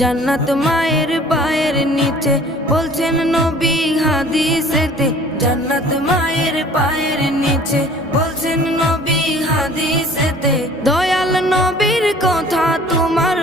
জান্নাত মায়ের পায়ের নিচে বলছেন নবী হাদিসেতে। জান্নাত মায়ের পায়ের নিচে বলছেন নবী হাদিসেতে। দয়াল নবীর কথা তোমার